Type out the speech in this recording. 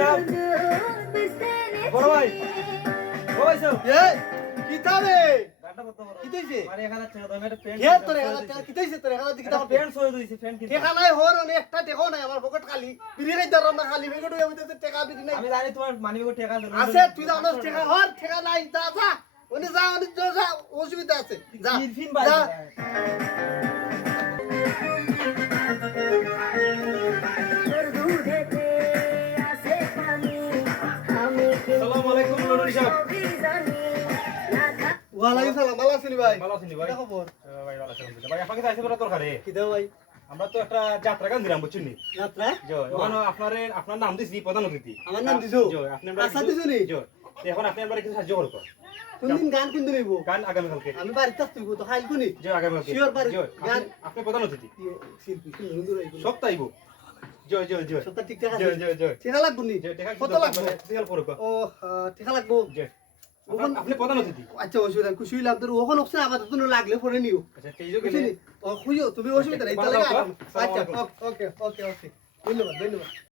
সাহেব বড় ভাই ও ভাই সাহেব কি তাবে গাড়িটা কত বড় কি দিছে আরে এখানে ছেড়ে দাও এটা পেন কে তোরে কি দিছে তোরে কি এটা পেন সই দিছে পেন কি টেকা নাই হর অনেক একটা টেকা নাই আমার পকেট খালি বিড়ি খাই দাঁড়াম না খালি বেগট হয়ে বইতে টেকা বিড়ি নাই আমি জানি তোমার মানিব্যাগ টাকা আছে তুই জানোস টেকা হর টেকা নাই যা যা ওনে যা অসুবিধা আছে যা ফিন বাই যা আসসালামু আলাইকুম লড়ি সাহেব ওয়ালাইকুম সালাম ভালো আছেন ভাই ভালো আছেন ভাই কি খবর ভাই ভালো আছেন ভাই আপনাকে যাইছে বড় দরকার কি দাও ভাই আমরা তো একটা যাত্রা গান দিলাম বুঝছেন নি যাত্রা জয় এখন আপনার নাম দিছি প্রধান অতিথি আমার নাম দিছো জয় আপনি আচ্ছা দিছো নি জয় এখন আপনি আমরা কিছু সাহায্য করব কোন দিন গান কোন দিন হইব গান আগামী কালকে আমি বাড়িতে থাকতে হইব তো খাইল কোনি জয় আগামী কালকে Sure, বাড়ি। জয় গান। আপনি প্রধান অতিথি শিল্পী সুন্দর হইব সব তাইব জয় জয় জয় সবটা ঠিকঠাক আছে জয় জয় জয় ঠিকা লাগবো নি জয় টাকা কত লাগবো সিগাল করব ও ঠিকা লাগবো জয় ওখান- আপনি প্রধান অতিথি আচ্ছা অসুবিধা খুশি হইলাম তোর ওখান অপশন আবার তো লাগলে পরে নিও আচ্ছা তেইজো গেলে বুঝলি ও খুঁজো তুমি অসুবিধা নাই ভালো তাহলে থাকো। আচ্ছা আসসালামু আলাইকুম। ওকে ওকে ওকে ধন্যবাদ ধন্যবাদ